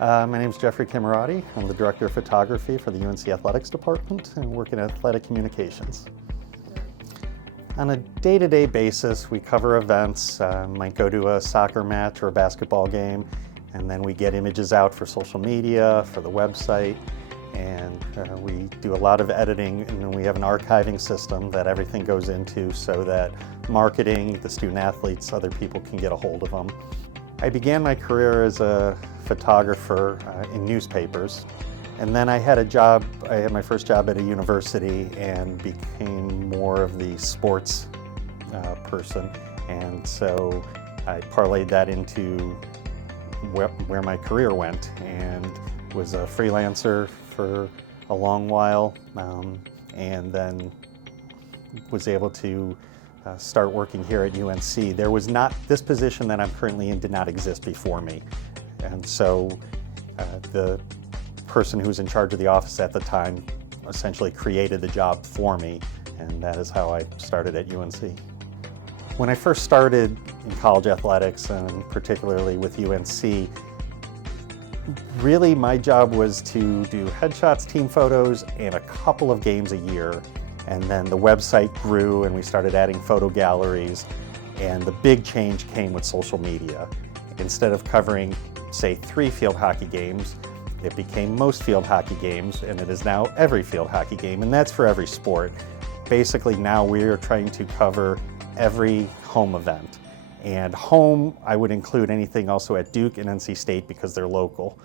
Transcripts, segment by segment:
My name is Jeffrey Camarati. I'm the Director of Photography for the UNC Athletics Department and work in athletic communications. On a day-to-day basis, we cover events. Might go to a soccer match or a basketball game, and then we get images out for social media, for the website, and we do a lot of editing, and then we have an archiving system that everything goes into so that marketing, the student athletes, other people can get a hold of them. I began my career as a photographer in newspapers, and then I had my first job at a university and became more of the sports person, and so I parlayed that into where my career went, and was a freelancer for a long while, and then was able to start working here at UNC. This position that I'm currently in did not exist before me, and so the person who was in charge of the office at the time essentially created the job for me, and that is how I started at UNC. When I first started in college athletics, and particularly with UNC, really my job was to do headshots, team photos, and a couple of games a year. And then the website grew and we started adding photo galleries, and the big change came with social media. Instead of covering, say, 3 field hockey games, it became most field hockey games, and it is now every field hockey game, and that's for every sport. Basically now we are trying to cover every home event. And home, I would include anything also at Duke and NC State because they're local.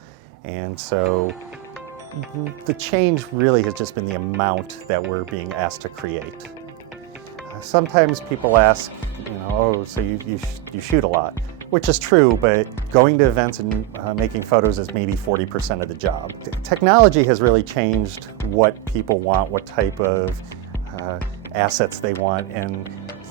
And so the change really has just been the amount that we're being asked to create. Sometimes people ask, oh, so you shoot a lot, which is true, but going to events and making photos is maybe 40% of the job. Technology has really changed what people want, what type of assets they want, and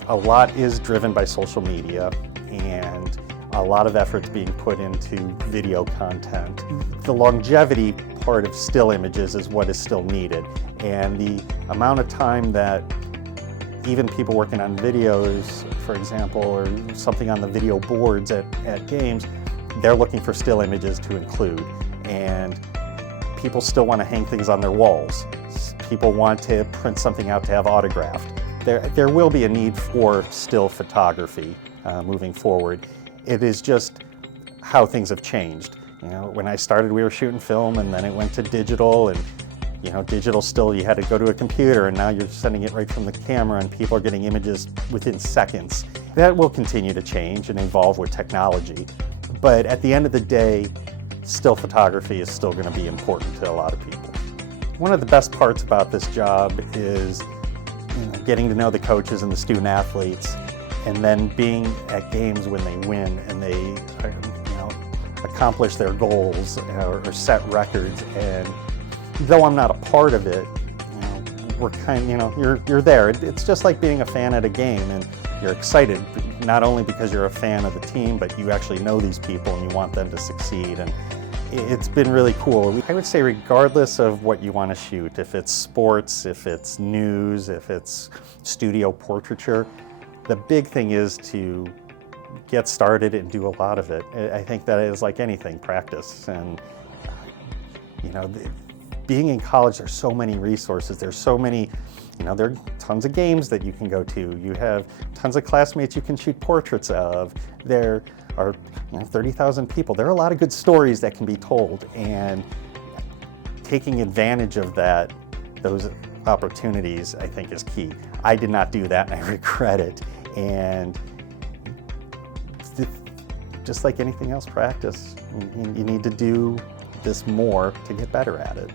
a lot is driven by social media, and a lot of effort's being put into video content. The longevity part of still images is what is still needed, and the amount of time that even people working on videos, for example, or something on the video boards at games, they're looking for still images to include, and people still want to hang things on their walls. People want to print something out to have autographed. There will be a need for still photography moving forward. It is just how things have changed. When I started, we were shooting film, and then it went to digital, and digital still, you had to go to a computer, and now you're sending it right from the camera, and people are getting images within seconds. That will continue to change and evolve with technology. But at the end of the day, still photography is still going to be important to a lot of people. One of the best parts about this job is getting to know the coaches and the student athletes, and then being at games when they win and they accomplish their goals or set records. And though I'm not a part of it, we're you're there. It's just like being a fan at a game, and you're excited not only because you're a fan of the team, but you actually know these people and you want them to succeed. And it's been really cool. I would say regardless of what you want to shoot, if it's sports, if it's news, if it's studio portraiture, the big thing is to get started and do a lot of it. I think that is like anything, practice. And being in college, there's so many resources. There's so many, there are tons of games that you can go to. You have tons of classmates you can shoot portraits of. There are 30,000 people. There are a lot of good stories that can be told, and taking advantage of those opportunities, I think, is key. I did not do that, and I regret it. And just like anything else, practice. You need to do this more to get better at it.